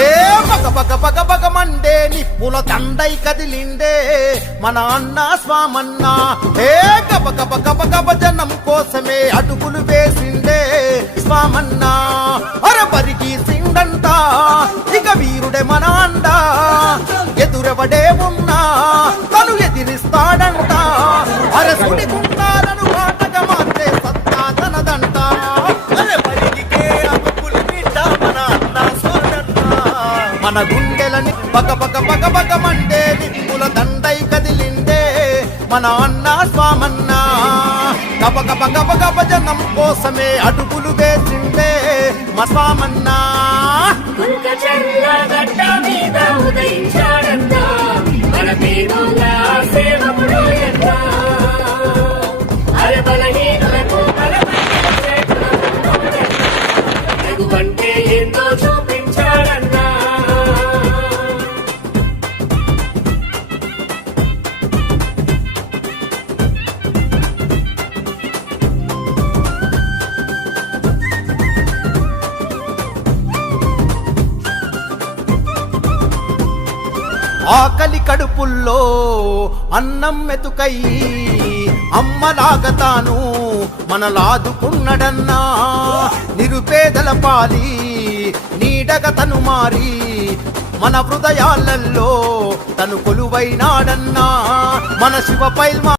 ఏ బగ బగ బగ బగ Monday నిప్పుల దండై కదిలిండే మన అన్న స్వామన్న. ఏ గబ గబ గబ గబ జనం కోసమే అడుగులు వేసిండే స్వామన్న. అరబరికి సిండంట ఇక వీరుడే మన అండ. ఎదురెవడే ఉన్నా తను ఎదిరిస్తాడంట. అరసుడి గుండాలను వాటగా మార్చే సత్తా తనదంట. మన గుండెలని బగ బగ బగ బగ మండే నిప్పుల దండై కదిలిండే మన అన్న స్వామన్న. గబ గబ గబ గబ జనం కోసమే అడుగులు వేసిండే మా స్వామన్న. ఏందో చూపించాడన్నా. ఆకలి కడుపుల్లో అన్నం మెతుకయ్యి అమ్మలాగా తాను మనలాదుకున్నడన్నా. నిరుపేదల పాలి నీడగ తను మారి మన హృదయాలలో తను కొలువైనాడన్నా. మన శివ పైల్మా